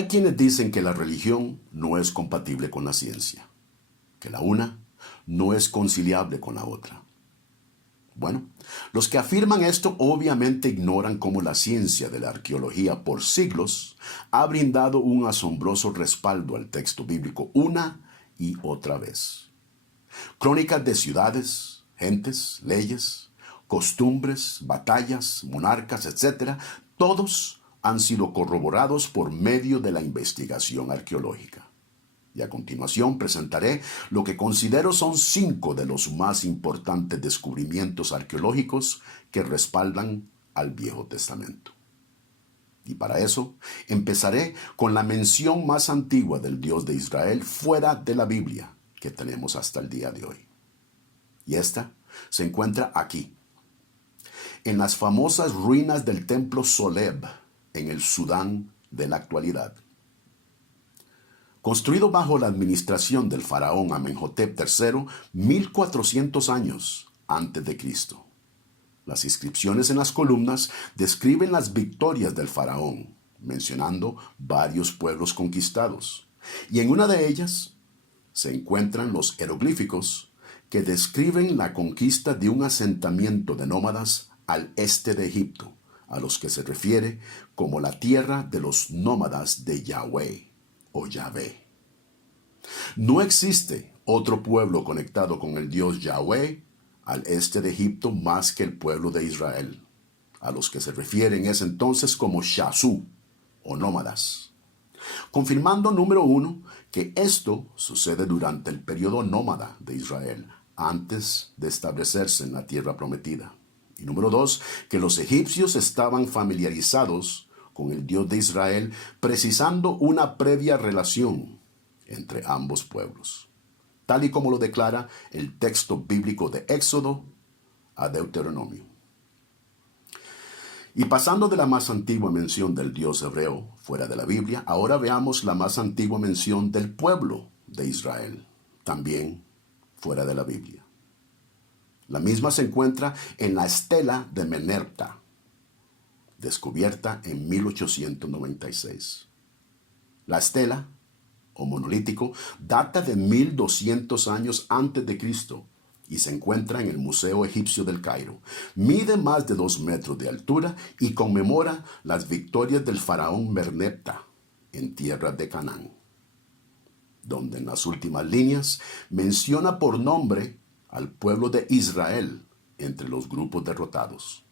Hay quienes dicen que la religión no es compatible con la ciencia, que la una no es conciliable con la otra. Bueno, los que afirman esto obviamente ignoran cómo la ciencia de la arqueología por siglos ha brindado un asombroso respaldo al texto bíblico una y otra vez. Crónicas de ciudades, gentes, leyes, costumbres, batallas, monarcas, etcétera, todos han sido corroborados por medio de la investigación arqueológica. Y a continuación presentaré lo que considero son 5 de los más importantes descubrimientos arqueológicos que respaldan al Viejo Testamento. Y para eso empezaré con la mención más antigua del Dios de Israel fuera de la Biblia que tenemos hasta el día de hoy. Y esta se encuentra aquí, en las famosas ruinas del templo Soleb, en el Sudán de la actualidad. Construido bajo la administración del faraón Amenhotep III, 1400 años antes de Cristo. Las inscripciones en las columnas describen las victorias del faraón, mencionando varios pueblos conquistados. Y en una de ellas se encuentran los jeroglíficos que describen la conquista de un asentamiento de nómadas al este de Egipto, a los que se refiere como la tierra de los nómadas de Yahweh o Yahvé. No existe otro pueblo conectado con el Dios Yahweh al este de Egipto más que el pueblo de Israel, a los que se refiere en ese entonces como Shazú o nómadas. Confirmando, número 1, que esto sucede durante el periodo nómada de Israel, antes de establecerse en la tierra prometida. Y número 2, que los egipcios estaban familiarizados con el Dios de Israel, precisando una previa relación entre ambos pueblos, tal y como lo declara el texto bíblico de Éxodo a Deuteronomio. Y pasando de la más antigua mención del Dios hebreo fuera de la Biblia, ahora veamos la más antigua mención del pueblo de Israel, también fuera de la Biblia. La misma se encuentra en la estela de Menerpta, descubierta en 1896. La estela, o monolítico, data de 1200 años antes de Cristo y se encuentra en el Museo Egipcio del Cairo. Mide más de 2 metros de altura y conmemora las victorias del faraón Merneptah en tierras de Canaán, donde en las últimas líneas menciona por nombre al pueblo de Israel entre los grupos derrotados.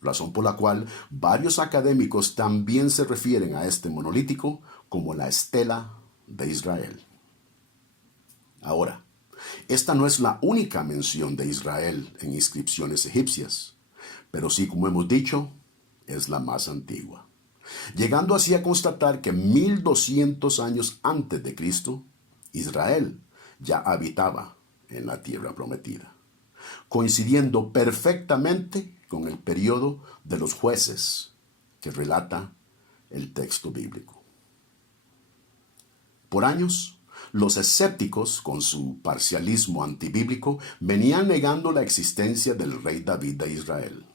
Razón por la cual varios académicos también se refieren a este monolítico como la estela de Israel. Ahora, esta no es la única mención de Israel en inscripciones egipcias, pero sí, como hemos dicho, es la más antigua, llegando así a constatar que 1200 años antes de Cristo, Israel ya habitaba en la tierra prometida, coincidiendo perfectamente con el periodo de los jueces que relata el texto bíblico. Por años, los escépticos, con su parcialismo antibíblico, venían negando la existencia del rey David de Israel,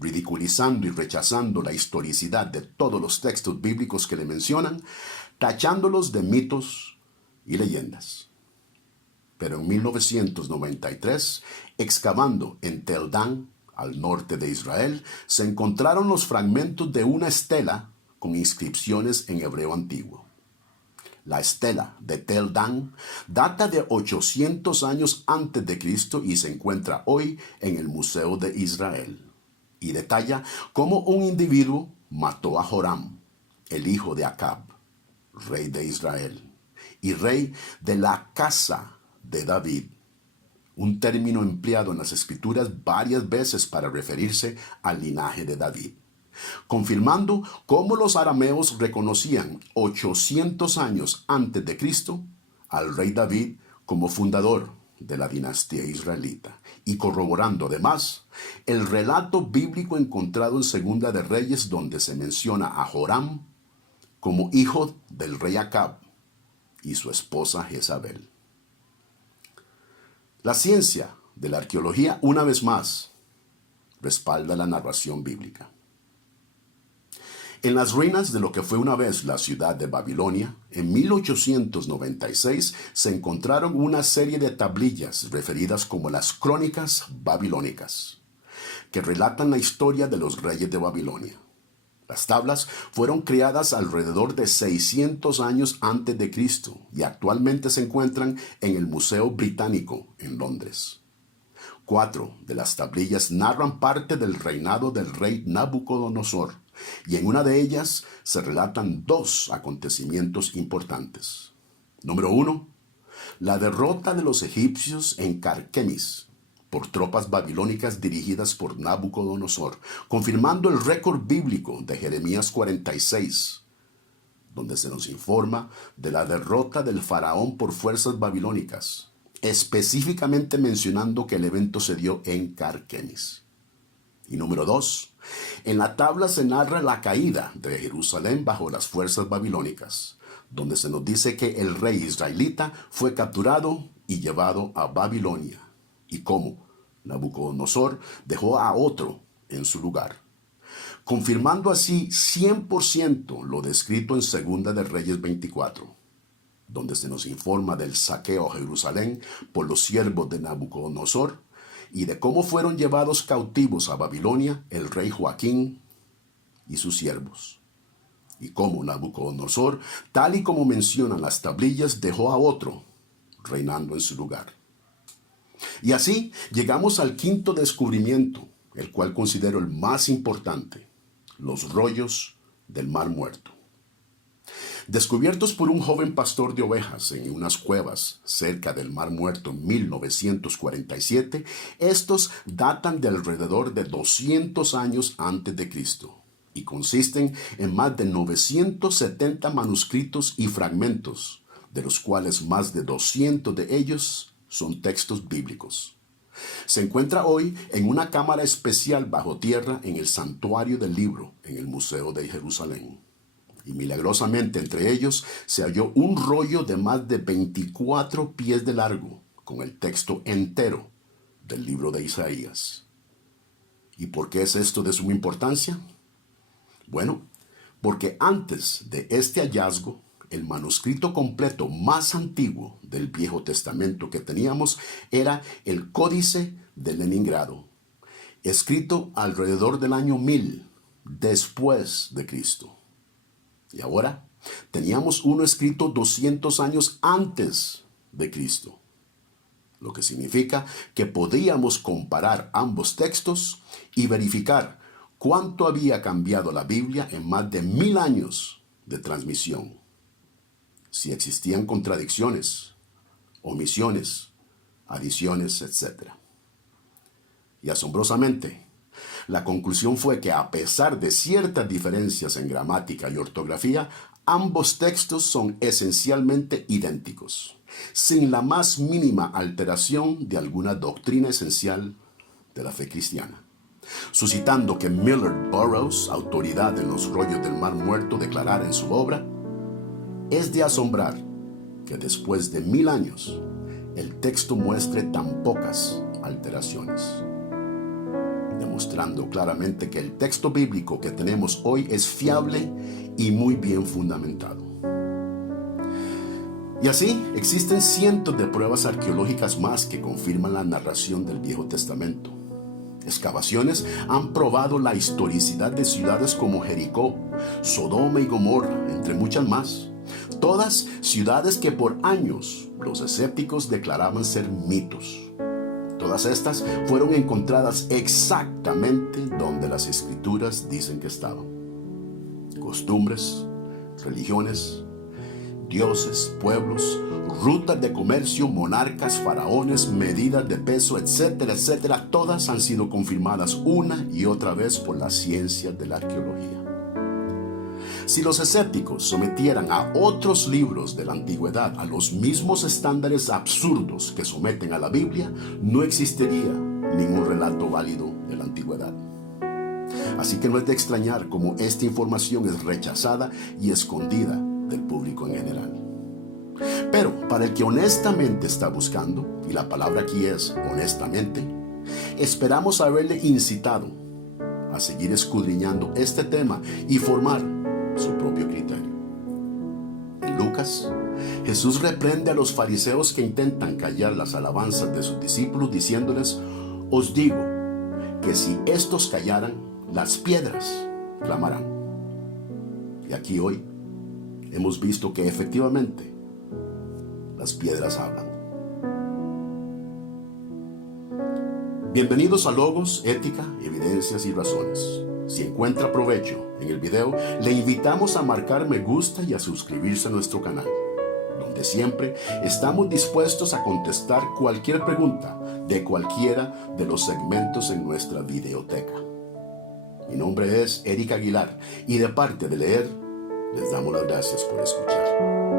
ridiculizando y rechazando la historicidad de todos los textos bíblicos que le mencionan, tachándolos de mitos y leyendas. Pero en 1993, excavando en Tel Dan, al norte de Israel, se encontraron los fragmentos de una estela con inscripciones en hebreo antiguo. La estela de Tel Dan data de 800 años antes de Cristo y se encuentra hoy en el Museo de Israel. Y detalla cómo un individuo mató a Joram, el hijo de Acab, rey de Israel, y rey de la casa de David, un término empleado en las Escrituras varias veces para referirse al linaje de David, confirmando cómo los arameos reconocían 800 años antes de Cristo al rey David como fundador de la dinastía israelita, y corroborando además el relato bíblico encontrado en Segunda de Reyes, donde se menciona a Joram como hijo del rey Acab y su esposa Jezabel. La ciencia de la arqueología, una vez más, respalda la narración bíblica. En las ruinas de lo que fue una vez la ciudad de Babilonia, en 1896 se encontraron una serie de tablillas referidas como las Crónicas Babilónicas, que relatan la historia de los reyes de Babilonia. Las tablas fueron creadas alrededor de 600 años antes de Cristo y actualmente se encuentran en el Museo Británico en Londres. 4 de las tablillas narran parte del reinado del rey Nabucodonosor, y en una de ellas se relatan 2 acontecimientos importantes. Número 1, la derrota de los egipcios en Carquemis por tropas babilónicas dirigidas por Nabucodonosor, confirmando el récord bíblico de Jeremías 46, donde se nos informa de la derrota del faraón por fuerzas babilónicas, específicamente mencionando que el evento se dio en Carquemis. Y número 2, en la tabla se narra la caída de Jerusalén bajo las fuerzas babilónicas, donde se nos dice que el rey israelita fue capturado y llevado a Babilonia, y cómo Nabucodonosor dejó a otro en su lugar, confirmando así 100% lo descrito en Segunda de Reyes 24, donde se nos informa del saqueo a Jerusalén por los siervos de Nabucodonosor y de cómo fueron llevados cautivos a Babilonia el rey Joaquín y sus siervos, y cómo Nabucodonosor, tal y como mencionan las tablillas, dejó a otro reinando en su lugar. Y así llegamos al quinto descubrimiento, el cual considero el más importante: los rollos del Mar Muerto. Descubiertos por un joven pastor de ovejas en unas cuevas cerca del Mar Muerto en 1947, estos datan de alrededor de 200 años antes de Cristo y consisten en más de 970 manuscritos y fragmentos, de los cuales más de 200 de ellos son textos bíblicos. Se encuentra hoy en una cámara especial bajo tierra en el Santuario del Libro, en el Museo de Jerusalén. Y milagrosamente entre ellos se halló un rollo de más de 24 pies de largo, con el texto entero del libro de Isaías. ¿Y por qué es esto de suma importancia? Bueno, porque antes de este hallazgo, el manuscrito completo más antiguo del Viejo Testamento que teníamos era el Códice de Leningrado, escrito alrededor del año 1000 después de Cristo. Y ahora teníamos uno escrito 200 años antes de Cristo, lo que significa que podíamos comparar ambos textos y verificar cuánto había cambiado la Biblia en más de 1000 años de transmisión. Si existían contradicciones, omisiones, adiciones, etc. Y asombrosamente, la conclusión fue que a pesar de ciertas diferencias en gramática y ortografía, ambos textos son esencialmente idénticos, sin la más mínima alteración de alguna doctrina esencial de la fe cristiana. Suscitando que Millard Burroughs, autoridad en los rollos del Mar Muerto, declarara en su obra: es de asombrar que después de 1000 años el texto muestre tan pocas alteraciones, demostrando claramente que el texto bíblico que tenemos hoy es fiable y muy bien fundamentado. Y así existen cientos de pruebas arqueológicas más que confirman la narración del Viejo Testamento. Excavaciones han probado la historicidad de ciudades como Jericó, Sodoma y Gomorra, entre muchas más. Todas ciudades que por años los escépticos declaraban ser mitos. Todas estas fueron encontradas exactamente donde las escrituras dicen que estaban. Costumbres, religiones, dioses, pueblos, rutas de comercio, monarcas, faraones, medidas de peso, etcétera, etcétera, todas han sido confirmadas una y otra vez por la ciencia de la arqueología. Si los escépticos sometieran a otros libros de la antigüedad a los mismos estándares absurdos que someten a la Biblia, no existiría ningún relato válido de la antigüedad. Así que no es de extrañar cómo esta información es rechazada y escondida del público en general. Pero para el que honestamente está buscando, y la palabra aquí es honestamente, esperamos haberle incitado a seguir escudriñando este tema y formar su propio criterio. En Lucas, Jesús reprende a los fariseos que intentan callar las alabanzas de sus discípulos diciéndoles: os digo que si estos callaran, las piedras clamarán. Y aquí hoy hemos visto que efectivamente las piedras hablan. Bienvenidos a Logos, Ética, Evidencias y Razones. Si encuentra provecho en el video, le invitamos a marcar me gusta y a suscribirse a nuestro canal, donde siempre estamos dispuestos a contestar cualquier pregunta de cualquiera de los segmentos en nuestra videoteca. Mi nombre es Eric Aguilar y de parte de Leer, les damos las gracias por escuchar.